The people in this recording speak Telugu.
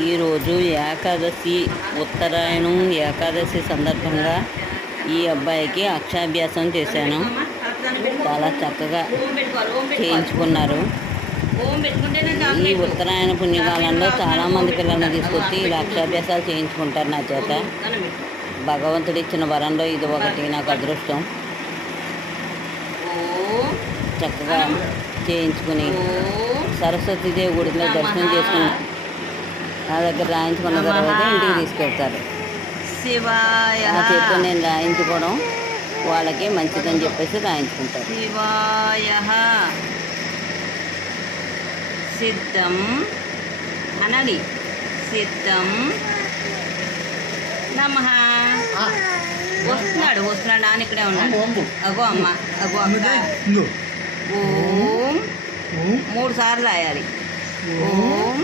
ఈరోజు ఏకాదశి, ఉత్తరాయణం ఏకాదశి సందర్భంగా ఈ అబ్బాయికి అక్షాభ్యాసం చేశాను. చాలా చక్కగా చేయించుకున్నారు. ఈ ఉత్తరాయణ పుణ్యకాలంలో చాలామంది పిల్లల్ని తీసుకొచ్చి ఇలా అక్షాభ్యాసాలు చేయించుకుంటారు నా చేత. భగవంతుడు ఇచ్చిన వరంలో ఇది ఒకటి నాకు అదృష్టం. చక్కగా చేయించుకుని సరస్వతీదేవి గుడిలో దర్శనం చేసుకుని నా దగ్గర రాయించుకున్న తర్వాత ఇంటికి తీసుకెళ్తారు. ఆ చేతితో నేను రాయించుకోవడం వాళ్ళకి మంచిదని చెప్పేసి రాయించుకుంటారు. సిద్ధం అనాలి. సిద్ధం నమః. వస్తున్నాడు నాన్న ఇక్కడే ఉన్నాడు. అగో అమ్మ, అగో అక్క. ఓం 3 సార్లు రాయాలి. ఓం